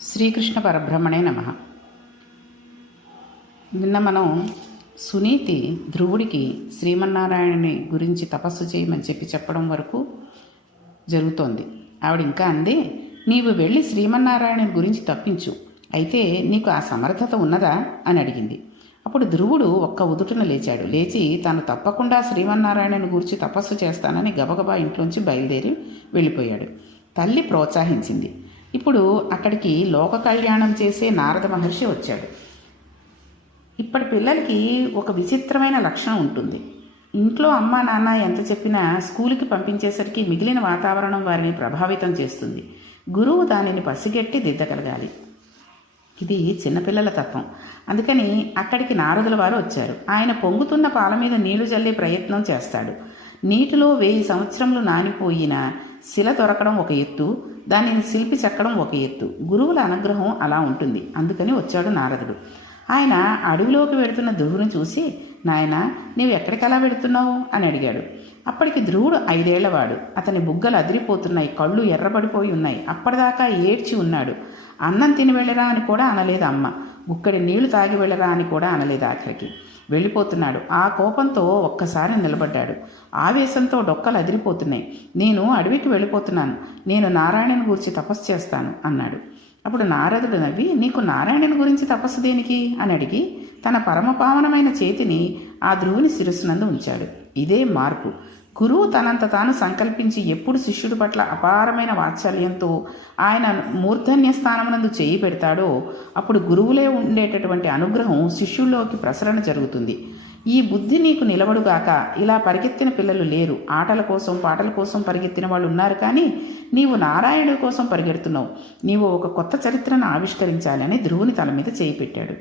శ్రీకృష్ణ పరబ్రహ్మణే నమః. నిన్న మనం సునీతి ధ్రువుడికి శ్రీమన్నారాయణుని గురించి తపస్సు చేయమని చెప్పడం వరకు జరుగుతోంది. ఆవిడ ఇంకా అంది, నీవు వెళ్ళి శ్రీమన్నారాయణుని గురించి తప్పించు, అయితే నీకు ఆ సమర్థత ఉన్నదా అని అడిగింది. అప్పుడు ధ్రువుడు ఒక్క ఉదుటున లేచాడు. లేచి తాను తప్పకుండా శ్రీమన్నారాయణుని గురించి తపస్సు చేస్తానని గబగబా ఇంట్లోంచి బయలుదేరి వెళ్ళిపోయాడు. తల్లి ప్రోత్సహించింది. ఇప్పుడు అక్కడికి లోక కళ్యాణం చేసే నారద మహర్షి వచ్చాడు. ఇప్పటి పిల్లలకి ఒక విచిత్రమైన లక్షణం ఉంటుంది. ఇంట్లో అమ్మా నాన్న ఎంత చెప్పినా స్కూలుకి పంపించేసరికి మిగిలిన వాతావరణం వారిని ప్రభావితం చేస్తుంది. గురువు దానిని పసిగట్టి దిద్దగలగాలి. ఇది చిన్నపిల్లల తత్వం. అందుకని అక్కడికి నారదుల వారు వచ్చారు. ఆయన పొంగుతున్న పాల మీద నీళ్లు జల్లే ప్రయత్నం చేస్తాడు. నీటిలో 1000 సంవత్సరములు నానిపోయిన శిల దొరకడం ఒక ఎత్తు, దానిని శిల్పి చెక్కడం ఒక ఎత్తు. గురువుల అనుగ్రహం అలా ఉంటుంది. అందుకని వచ్చాడు నారదుడు. ఆయన అడవిలోకి వెడుతున్న ధ్రువుని చూసి, నాయనా నీవు ఎక్కడికలా వెడుతున్నావు అని అడిగాడు. అప్పటికి ధ్రువుడు 5 ఏళ్లవాడు. అతని బుగ్గలు అదిరిపోతున్నాయి, కళ్ళు ఎర్రబడిపోయి ఉన్నాయి. అప్పటిదాకా ఏడ్చి ఉన్నాడు. అన్నం తిని వెళ్ళరా అని కూడా అనలేదు అమ్మ, గుక్కడి నీళ్లు తాగి వెళ్ళరా అని కూడా అనలేదు. ఆఖరికి వెళ్ళిపోతున్నాడు. ఆ కోపంతో ఒక్కసారి నిలబడ్డాడు. ఆవేశంతో డొక్కలు అదిరిపోతున్నాయి. నేను అడవికి వెళ్ళిపోతున్నాను, నేను నారాయణుని గురించి తపస్సు చేస్తాను అన్నాడు. అప్పుడు నారదుడు నవ్వి, నీకు నారాయణుని గురించి తపస్సు దేనికి అని అడిగి తన పరమపావనమైన చేతిని ఆ ధ్రువుని శిరస్సునందు ఉంచాడు. ఇదే మార్పు. గురువు తనంత తాను సంకల్పించి ఎప్పుడు శిష్యుడి పట్ల అపారమైన వాత్సల్యంతో ఆయన మూర్ధన్య స్థానమునందు చేయి పెడతాడో అప్పుడు గురువులే ఉండేటటువంటి అనుగ్రహం శిష్యుల్లోకి ప్రసరణ జరుగుతుంది. ఈ బుద్ధి నీకు నిలబడుగాక. ఇలా పరిగెత్తిన పిల్లలు లేరు. ఆటల కోసం పాటల కోసం పరిగెత్తిన వాళ్ళు ఉన్నారు, కానీ నీవు నారాయణుడి కోసం పరిగెడుతున్నావు. నీవు ఒక కొత్త చరిత్రను ఆవిష్కరించాలి అని ధ్రువుని తల మీద చేయి పెట్టాడు.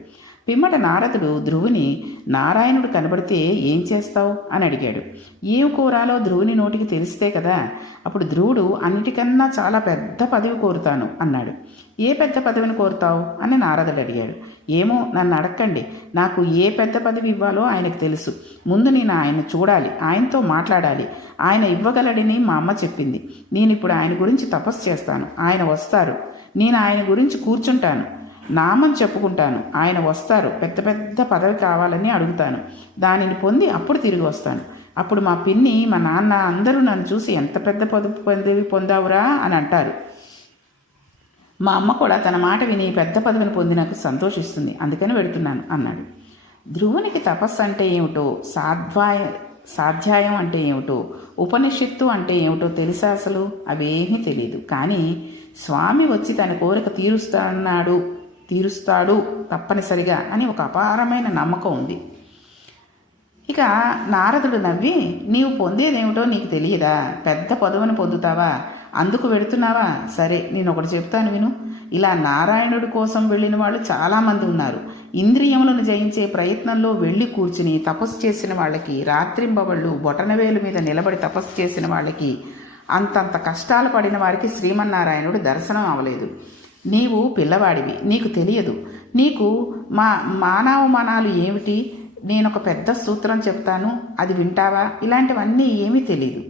పిమ్మట నారదుడు ధ్రువుని, నారాయణుడు కనబడితే ఏం చేస్తావు అని అడిగాడు. ఏం కోరాలో ధ్రువుని నోటికి తెలిస్తే కదా. అప్పుడు ధ్రువుడు, అన్నిటికన్నా చాలా పెద్ద పదవి కోరుతాను అన్నాడు. ఏ పెద్ద పదవిని కోరుతావు అని నారదుడు అడిగాడు. ఏమో, నన్ను అడక్కండి. నాకు ఏ పెద్ద పదవి ఇవ్వాలో ఆయనకు తెలుసు. ముందు నేను ఆయన చూడాలి, ఆయనతో మాట్లాడాలి. ఆయన ఇవ్వగలడని మా అమ్మ చెప్పింది. నేను ఇప్పుడు ఆయన గురించి తపస్సు చేస్తాను. ఆయన వస్తారు. నేను ఆయన గురించి కూర్చుంటాను, నామం చెప్పుకుంటాను. ఆయన వస్తారు. పెద్ద పెద్ద పదవి కావాలని అడుగుతాను. దానిని పొంది అప్పుడు తిరిగి వస్తాను. అప్పుడు మా పిన్ని, మా నాన్న అందరూ నన్ను చూసి ఎంత పెద్ద పదవి పొందావురా అని అంటారు. మా అమ్మ కూడా తన మాట విని పెద్ద పదవిని పొంది నాకు సంతోషిస్తుంది. అందుకని వెళుతున్నాను అన్నాడు. ధ్రువునికి తపస్సు అంటే ఏమిటో, సాధ్యాయం అంటే ఏమిటో, ఉపనిషత్తు అంటే ఏమిటో తెలుసా? అసలు అవేమీ తెలియదు. కానీ స్వామి వచ్చి తన కోరిక తీరుస్తాడు తప్పనిసరిగా అని ఒక అపారమైన నమ్మకం ఉంది. ఇక నారదుడు నవ్వి, నీవు పొందేదేమిటో నీకు తెలియదా? పెద్ద పదవిని పొందుతావా? అందుకు వెళుతున్నావా? సరే, నేను ఒకటి చెప్తాను విను. ఇలా నారాయణుడి కోసం వెళ్ళిన వాళ్ళు చాలామంది ఉన్నారు. ఇంద్రియములను జయించే ప్రయత్నంలో వెళ్ళి కూర్చుని తపస్సు చేసిన వాళ్ళకి, రాత్రింబవళ్ళు బొటనవేలు మీద నిలబడి తపస్సు చేసిన వాళ్ళకి, అంతంత కష్టాలు పడిన వారికి శ్రీమన్నారాయణుడు దర్శనం అవ్వలేదు. నీవు పిల్లవాడివి, నీకు తెలియదు. నీకు మానవమానాలు ఏమిటి, నేనొక పెద్ద సూత్రం చెప్తాను, అది వింటావా? ఇలాంటివన్నీ ఏమీ తెలియదు.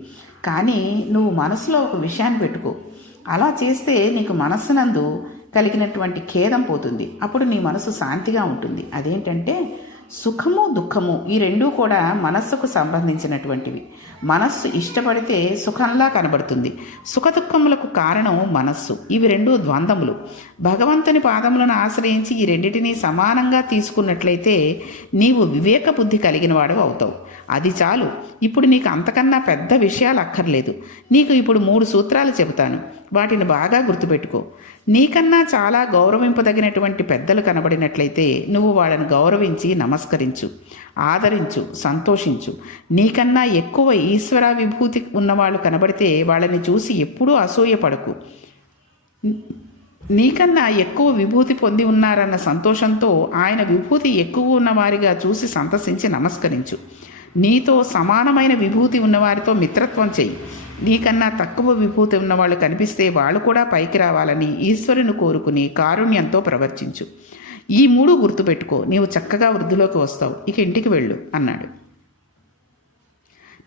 కానీ నువ్వు మనసులో ఒక విషయాన్ని పెట్టుకో. అలా చేస్తే నీకు మనస్సునందు కలిగినటువంటి ఖేదం పోతుంది. అప్పుడు నీ మనసు శాంతిగా ఉంటుంది. అదేంటంటే, సుఖము దుఃఖము ఈ రెండూ కూడా మనస్సుకు సంబంధించినటువంటివి. మనస్సు ఇష్టపడితే సుఖంలా కనబడుతుంది. సుఖదుఖములకు కారణం మనస్సు. ఇవి రెండు ద్వంద్వములు. భగవంతుని పాదములను ఆశ్రయించి ఈ రెండిటినీ సమానంగా తీసుకున్నట్లయితే నీవు వివేక బుద్ధి కలిగిన వాడు అవుతావు. అది చాలు. ఇప్పుడు నీకు అంతకన్నా పెద్ద విషయాలు అక్కర్లేదు. నీకు ఇప్పుడు 3 సూత్రాలు చెబుతాను, వాటిని బాగా గుర్తుపెట్టుకో. నీకన్నా చాలా గౌరవింపదగినటువంటి పెద్దలు కనబడినట్లయితే నువ్వు వాళ్ళని గౌరవించి నమస్కరించు, ఆదరించు, సంతోషించు. నీకన్నా ఎక్కువ ఈశ్వర విభూతి ఉన్నవాళ్ళు కనబడితే వాళ్ళని చూసి ఎప్పుడూ అసూయపడకు. నీకన్నా ఎక్కువ విభూతి పొంది ఉన్నారన్న సంతోషంతో ఆయన విభూతి ఎక్కువ ఉన్నవారిగా చూసి సంతసించి నమస్కరించు. నీతో సమానమైన విభూతి ఉన్నవారితో మిత్రత్వం చెయ్యి. నీకన్నా తక్కువ విభూతి ఉన్నవాళ్ళు కనిపిస్తే వాళ్ళు కూడా పైకి రావాలని ఈశ్వరుని కోరుకుని కారుణ్యంతో ప్రవర్తించు. ఈ 3 గుర్తుపెట్టుకో, నీవు చక్కగా వృద్ధిలోకి వస్తావు. ఇక ఇంటికి వెళ్ళు అన్నాడు.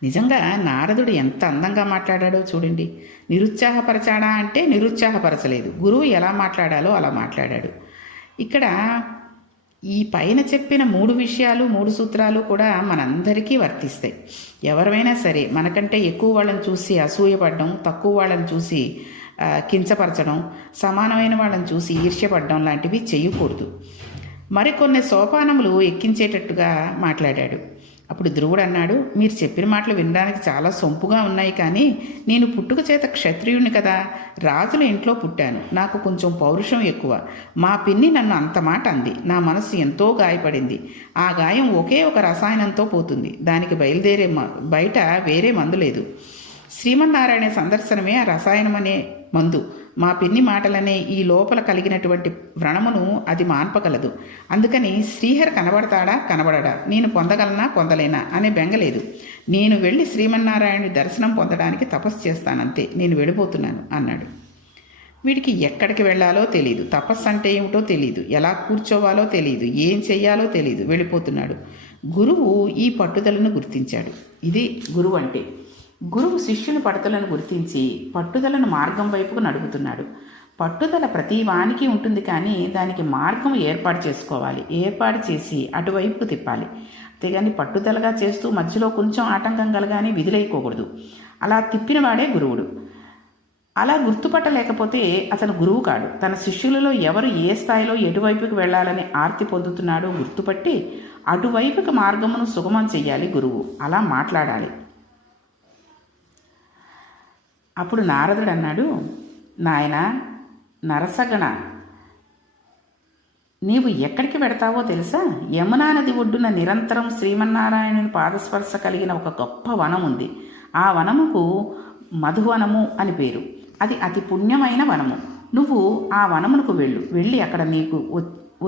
నిజంగా నారదుడు ఎంత అందంగా మాట్లాడాడో చూడండి. నిరుత్సాహపరచాడా అంటే నిరుత్సాహపరచలేదు. గురువు ఎలా మాట్లాడాలో అలా మాట్లాడాడు. ఇక్కడ ఈ పైన చెప్పిన 3 విషయాలు 3 సూత్రాలు కూడా మనందరికీ వర్తిస్తాయి. ఎవరైనా సరే మనకంటే ఎక్కువ వాళ్ళని చూసి అసూయపడడం, తక్కువ వాళ్ళని చూసి కించపరచడం, సమానమైన వాళ్ళని చూసి ఈర్ష్యపడడం లాంటివి చేయకూడదు. మరికొన్ని సోపానములు ఎక్కించేటట్టుగా మాట్లాడాడు. అప్పుడు ధ్రువుడు అన్నాడు, మీరు చెప్పిన మాటలు వినడానికి చాలా సొంపుగా ఉన్నాయి, కానీ నేను పుట్టుక చేత క్షత్రియుడిని కదా, రాజుల ఇంట్లో పుట్టాను. నాకు కొంచెం పౌరుషం ఎక్కువ. మా పిన్ని నన్ను అంత మాట అంది. నా మనసు ఎంతో గాయపడింది. ఆ గాయం ఒకే ఒక రసాయనంతో పోతుంది. దానికి బయట వేరే మందు లేదు. శ్రీమన్నారాయణ సందర్శనమే ఆ రసాయనమనే మందు. మా పిన్ని మాటలనే ఈ లోపల కలిగినటువంటి వ్రణమును అది మాన్పగలదు. అందుకని శ్రీహరి కనబడతాడా కనబడడా, నేను పొందగలనా పొందలేనా అనే బెంగలేదు. నేను వెళ్ళి శ్రీమన్నారాయణుడి దర్శనం పొందడానికి తపస్సు చేస్తానంతే. నేను వెళ్ళిపోతున్నాను అన్నాడు. వీడికి ఎక్కడికి వెళ్ళాలో తెలియదు, తపస్సు అంటే ఏమిటో తెలియదు, ఎలా కూర్చోవాలో తెలియదు, ఏం చెయ్యాలో తెలియదు, వెళ్ళిపోతున్నాడు. గురువు ఈ పట్టుదలను గుర్తించాడు. ఇది గురువు అంటే. గురువు శిష్యుని పట్టుదలను గుర్తించి పట్టుదలను మార్గం వైపుకు నడుపుతున్నాడు. పట్టుదల ప్రతి వానికి ఉంటుంది, కానీ దానికి మార్గం ఏర్పాటు చేసుకోవాలి. ఏర్పాటు చేసి అటువైపుకు తిప్పాలి. అంతేగాని పట్టుదలగా చేస్తూ మధ్యలో కొంచెం ఆటంకం కలగానే విధులైపోకూడదు. అలా తిప్పిన వాడే గురువుడు. అలా గుర్తుపట్టలేకపోతే అతను గురువు కాడు. తన శిష్యులలో ఎవరు ఏ స్థాయిలో ఎటువైపుకి వెళ్ళాలని ఆర్తి పొందుతున్నాడో గుర్తుపట్టి అటువైపుకి మార్గమును సుగమం చెయ్యాలి గురువు. అలా మాట్లాడాలి. అప్పుడు నారదుడు అన్నాడు, నాయనా నరసగణ, నీవు ఎక్కడికి పెడతావో తెలుసా? యమునా నది ఒడ్డున నిరంతరం శ్రీమన్నారాయణుని పాదస్పర్శ కలిగిన ఒక గొప్ప వనం ఉంది. ఆ వనముకు మధువనము అని పేరు. అది అతి పుణ్యమైన వనము. నువ్వు ఆ వనమునకు వెళ్ళి అక్కడ నీకు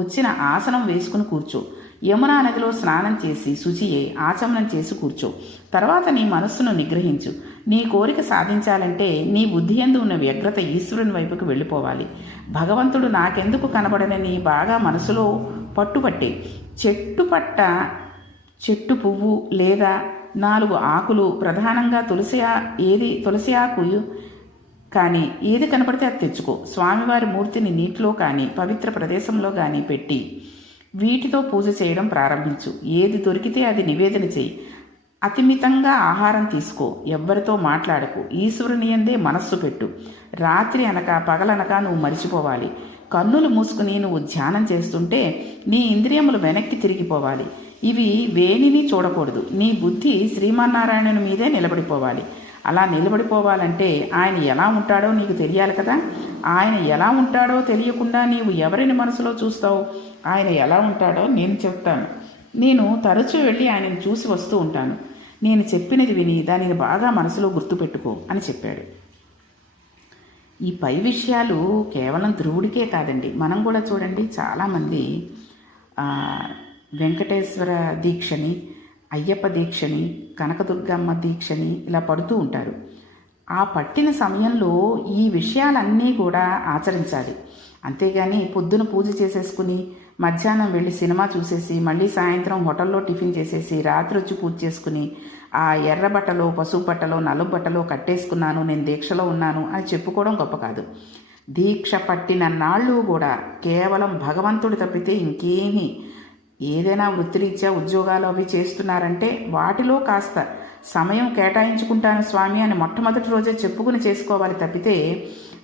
వచ్చిన ఆసనం వేసుకుని కూర్చో. యమునా నదిలో స్నానం చేసి శుచియే ఆచమనం చేసి కూర్చో. తర్వాత నీ మనస్సును నిగ్రహించు. నీ కోరిక సాధించాలంటే నీ బుద్ధి యందు ఉన్న వ్యగ్రత ఈశ్వరుని వైపుకు వెళ్ళిపోవాలి. భగవంతుడు నాకెందుకు కనబడనని బాగా మనసులో పట్టుపట్టే. చెట్టు పువ్వు లేదా 4 ఆకులు, ప్రధానంగా తులసి ఆకు కానీ ఏది కనపడితే అది తెచ్చుకో. స్వామివారి మూర్తిని నీటిలో కానీ పవిత్ర ప్రదేశంలో కానీ పెట్టి వీటితో పూజ చేయడం ప్రారంభించు. ఏది దొరికితే అది నివేదన చేయి. అతిమితంగా ఆహారం తీసుకో. ఎవ్వరితో మాట్లాడకు. ఈశ్వరుని యందే మనస్సు పెట్టు. రాత్రి అనక పగలనక నువ్వు మరిచిపోవాలి. కన్నులు మూసుకుని నువ్వు ధ్యానం చేస్తుంటే నీ ఇంద్రియములు వెనక్కి తిరిగిపోవాలి. ఇవి వేణిని చూడకూడదు. నీ బుద్ధి శ్రీమన్నారాయణుని మీదే నిలబడిపోవాలి. అలా నిలబడిపోవాలంటే ఆయన ఎలా ఉంటాడో నీకు తెలియాలి కదా. ఆయన ఎలా ఉంటాడో తెలియకుండా నీవు ఎవరిని మనసులో చూస్తావు? ఆయన ఎలా ఉంటాడో నేను చెప్తాను. నేను తరచూ వెళ్ళి ఆయనను చూసి వస్తూ ఉంటాను. నేను చెప్పినది విని దానిని బాగా మనసులో గుర్తుపెట్టుకో అని చెప్పాడు. ఈ పై విషయాలు కేవలం ధ్రువుడికే కాదండి, మనం కూడా చూడండి. చాలామంది వెంకటేశ్వర దీక్షని, అయ్యప్ప దీక్షని, కనకదుర్గమ్మ దీక్షని ఇలా పడుతూ ఉంటారు. ఆ పట్టిన సమయంలో ఈ విషయాలన్నీ కూడా ఆచరించాలి. అంతేగాని పొద్దున పూజ చేసేసుకుని మధ్యాహ్నం వెళ్ళి సినిమా చూసేసి మళ్ళీ సాయంత్రం హోటల్లో టిఫిన్ చేసేసి రాత్రి వచ్చి పూజ చేసుకుని ఆ ఎర్ర బట్టలో, పసుపు బట్టలో, నలుపు బట్టలో కట్టేసుకున్నాను, నేను దీక్షలో ఉన్నాను అని చెప్పుకోవడం గొప్ప కాదు. దీక్ష పట్టిన నాళ్ళు కూడా కేవలం భగవంతుడు తప్పితే ఇంకేమీ, ఏదైనా వృత్తిరీత్యా ఉద్యోగాలు అవి చేస్తున్నారంటే వాటిలో కాస్త సమయం కేటాయించుకుంటాను స్వామి అని మొట్టమొదటి రోజే చెప్పుకుని చేసుకోవాలి తప్పితే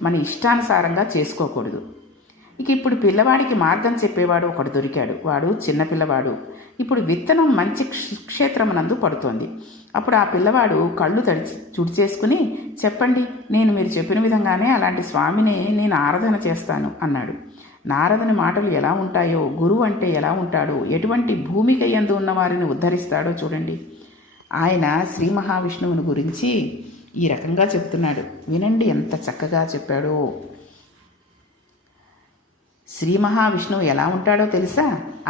మన ఇష్టానుసారంగా చేసుకోకూడదు. ఇక ఇప్పుడు పిల్లవాడికి మార్గం చెప్పేవాడు ఒకడు దొరికాడు. వాడు చిన్నపిల్లవాడు. ఇప్పుడు విత్తనం మంచి క్షేత్రమునందు పడుతోంది. అప్పుడు ఆ పిల్లవాడు కళ్ళు తుడిచేసుకుని, చెప్పండి, నేను మీరు చెప్పిన విధంగానే అలాంటి స్వామిని నేను ఆరాధన చేస్తాను అన్నాడు. నారదుని మాటలు ఎలా ఉంటాయో, గురువు అంటే ఎలా ఉంటాడో, ఎటువంటి భూమిక యందు ఉన్న వారిని ఉద్ధరిస్తాడో చూడండి. ఆయన శ్రీ మహావిష్ణువుని గురించి ఈ రకంగా చెప్తున్నాడు. వినండి ఎంత చక్కగా చెప్పాడో. శ్రీ మహావిష్ణువు ఎలా ఉంటాడో తెలుసా?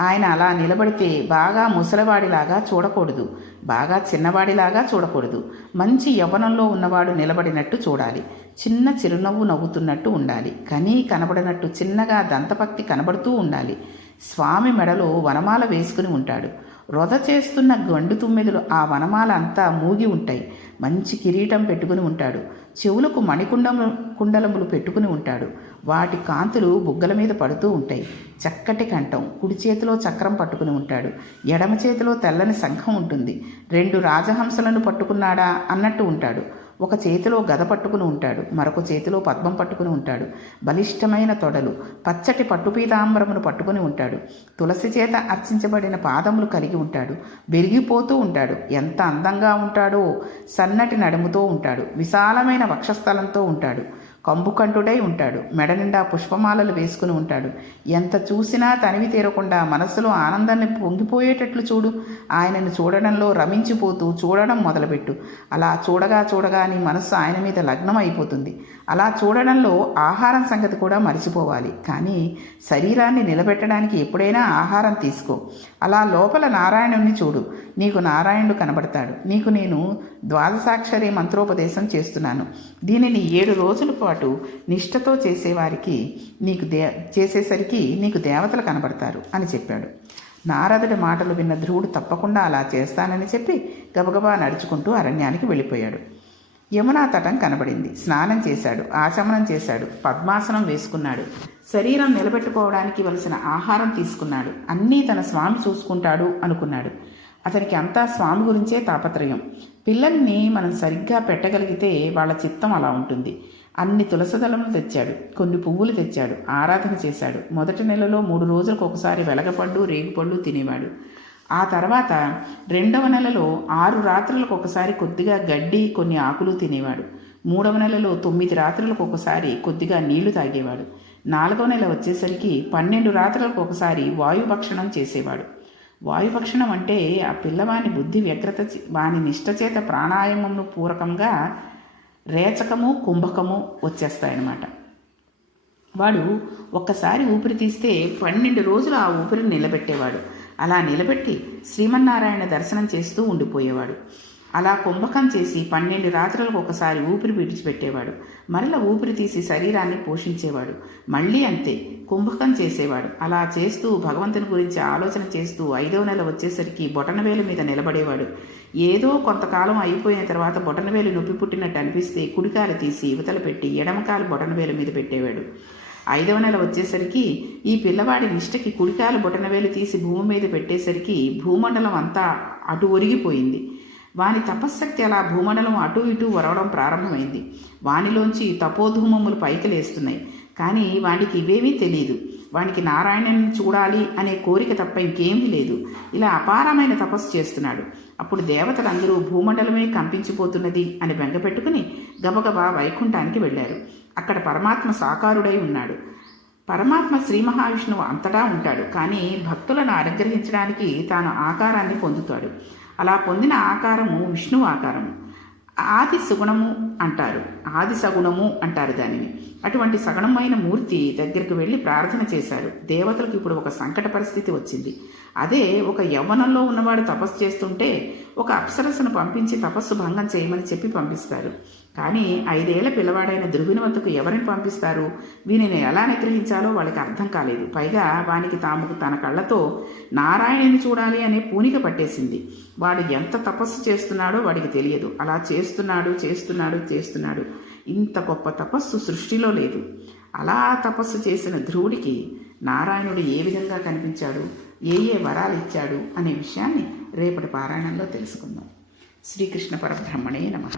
ఆయన అలా నిలబడితే బాగా ముసలివాడిలాగా చూడకూడదు, బాగా చిన్నవాడిలాగా చూడకూడదు. మంచి యవ్వనంలో ఉన్నవాడు నిలబడినట్టు చూడాలి. చిన్న చిరునవ్వు నవ్వుతున్నట్టు ఉండాలి. కనబడినట్టు చిన్నగా దంతపక్తి కనబడుతూ ఉండాలి. స్వామి మెడలో వనమాల వేసుకుని ఉంటాడు. రొద చేస్తున్న గండు తుమ్మెదలు ఆ వనమాల అంతా మూగి ఉంటాయి. మంచి కిరీటం పెట్టుకుని ఉంటాడు. చెవులకు కుండలములు పెట్టుకుని ఉంటాడు. వాటి కాంతులు బుగ్గల మీద పడుతూ ఉంటాయి. చక్కటి కంఠం. కుడి చేతిలో చక్రం పట్టుకుని ఉంటాడు. ఎడమ చేతిలో తెల్లని శంఖం ఉంటుంది. 2 రాజహంసలను పట్టుకున్నాడా అన్నట్టు ఉంటాడు. ఒక చేతిలో గద పట్టుకుని ఉంటాడు. మరొక చేతిలో పద్మం పట్టుకుని ఉంటాడు. బలిష్టమైన తొడలు. పచ్చటి పట్టుపీతాంబరమును పట్టుకుని ఉంటాడు. తులసి చేత అర్చించబడిన పాదములు కలిగి ఉంటాడు. వెలిగిపోతూ ఉంటాడు. ఎంత అందంగా ఉంటాడో! సన్నటి నడుముతో ఉంటాడు. విశాలమైన వక్షస్థలంతో ఉంటాడు. కంబుకంఠుడై ఉంటాడు. మెడ నిండా పుష్పమాలలు వేసుకుని ఉంటాడు. ఎంత చూసినా తనివి తీరకుండా మనస్సులో ఆనందాన్ని పొంగిపోయేటట్లు చూడు. ఆయనను చూడడంలో రమించిపోతూ చూడడం మొదలుపెట్టు. అలా చూడగా చూడగా నీ మనస్సు ఆయన మీద లగ్నం అయిపోతుంది. అలా చూడడంలో ఆహారం సంగతి కూడా మరిచిపోవాలి. కానీ శరీరాన్ని నిలబెట్టడానికి ఎప్పుడైనా ఆహారం తీసుకో. అలా లోపల నారాయణుణ్ణి చూడు. నీకు నారాయణుడు కనబడతాడు. నీకు నేను ద్వాదశాక్షరి మంత్రోపదేశం చేస్తున్నాను. దీనిని 7 రోజుల పాటు నిష్ఠతో చేసేవారికి చేసేసరికి నీకు దేవతలు కనబడతారు అని చెప్పాడు. నారదుడి మాటలు విన్న ధ్రువుడు తప్పకుండా అలా చేస్తానని చెప్పి గబగబా నడుచుకుంటూ అరణ్యానికి వెళ్ళిపోయాడు. యమునా తటం కనబడింది. స్నానం చేశాడు. ఆచమనం చేశాడు. పద్మాసనం వేసుకున్నాడు. శరీరం నిలబెట్టుకోవడానికి వలసిన ఆహారం తీసుకున్నాడు. అన్నీ తన స్వామి చూసుకుంటాడు అనుకున్నాడు. అతనికి అంతా స్వామి గురించే తాపత్రయం. పిల్లల్ని మనం సరిగ్గా పెట్టగలిగితే వాళ్ళ చిత్తం అలా ఉంటుంది. అన్ని తులసిదళములు తెచ్చాడు. కొన్ని పువ్వులు తెచ్చాడు. ఆరాధన చేశాడు. మొదటి నెలలో 3 రోజులకు ఒకసారి వెలగపళ్ళు, రేగుపళ్ళు తినేవాడు. ఆ తర్వాత 2వ నెలలో 6 రాత్రులకు ఒకసారి కొద్దిగా గడ్డి, కొన్ని ఆకులు తినేవాడు. 3వ నెలలో 9 రాత్రులకు ఒకసారి కొద్దిగా నీళ్లు తాగేవాడు. 4వ నెల వచ్చేసరికి 12 రాత్రులకు ఒకసారి వాయుభక్షణం చేసేవాడు. వాయుభక్షణం అంటే ఆ పిల్లవాని బుద్ధి వ్యగ్రత వాని నిష్ట చేత ప్రాణాయామమును పూరకంగా రేచకము, కుంభకము వచ్చేస్తాయన్నమాట. వాడు ఒక్కసారి ఊపిరి తీస్తే 12 రోజులు ఆ ఊపిరిని నిలబెట్టేవాడు. అలా నిలబెట్టి శ్రీమన్నారాయణ దర్శనం చేస్తూ ఉండిపోయేవాడు. అలా కుంభకం చేసి 12 రాత్రులకు ఒకసారి ఊపిరి విడిచిపెట్టేవాడు. మరలా ఊపిరి తీసి శరీరాన్ని పోషించేవాడు. మళ్ళీ అంతే కుంభకం చేసేవాడు. అలా చేస్తూ భగవంతుని గురించి ఆలోచన చేస్తూ 5వ నెల వచ్చేసరికి బొటనవేలు మీద నిలబడేవాడు. ఏదో కొంతకాలం అయిపోయిన తర్వాత బొటనవేలు నొప్పి పుట్టినట్టు అనిపిస్తే కుడికాలు తీసి యువతల పెట్టి ఎడమకాలు బొటనవేలు మీద పెట్టేవాడు. 5వ నెల వచ్చేసరికి ఈ పిల్లవాడి నిష్టకి కుడికాలు బొటనవేలు తీసి భూమి మీద పెట్టేసరికి భూమండలం అంతా అటు ఒరిగిపోయింది. వాని తపశ్శక్తి అలా భూమండలం అటూ ఇటూ వరవడం ప్రారంభమైంది. వానిలోంచి తపోధూమములు పైకి లేస్తున్నాయి. కానీ వాడికి ఇవేమీ తెలియదు. వానికి నారాయణుని చూడాలి అనే కోరిక తప్ప ఇంకేమీ లేదు. ఇలా అపారమైన తపస్సు చేస్తున్నాడు. అప్పుడు దేవతలందరూ భూమండలమే కంపించిపోతున్నది అని బెంగపెట్టుకుని గబగబా వైకుంఠానికి వెళ్ళారు. అక్కడ పరమాత్మ సాకారుడై ఉన్నాడు. పరమాత్మ శ్రీ మహావిష్ణువు అంతటా ఉంటాడు. కానీ భక్తులను అనుగ్రహించడానికి తాను ఆకారాన్ని పొందుతాడు. అలా పొందిన ఆకారము విష్ణువు ఆకారము. ఆది సుగుణము అంటారు, ఆది సగుణము అంటారు దానిని. అటువంటి సగుణమైన మూర్తి దగ్గరికి వెళ్ళి ప్రార్థన చేశారు. దేవతలకు ఇప్పుడు ఒక సంకట పరిస్థితి వచ్చింది. అదే ఒక యవ్వనంలో ఉన్నవాడు తపస్సు చేస్తుంటే ఒక అప్సరసను పంపించి తపస్సు భంగం చేయమని చెప్పి పంపిస్తారు. కానీ 5 ఏళ్ల పిల్లవాడైన ధ్రువుని వద్దకు ఎవరిని పంపిస్తారు? వీనిని ఎలా నిగ్రహించాలో వాళ్ళకి అర్థం కాలేదు. పైగా వానికి తన కళ్ళతో నారాయణుని చూడాలి అనే పూనిక పట్టేసింది. వాడు ఎంత తపస్సు చేస్తున్నాడో వాడికి తెలియదు. అలా చేస్తున్నాడు. ఇంత గొప్ప తపస్సు సృష్టిలో లేదు. అలా తపస్సు చేసిన ధ్రువుడికి నారాయణుడు ఏ విధంగా కనిపించాడు, ఏ వరాలు ఇచ్చాడు అనే విషయాన్ని రేపటి పారాయణంలో తెలుసుకుందాం. శ్రీకృష్ణ పరబ్రహ్మణే నమః.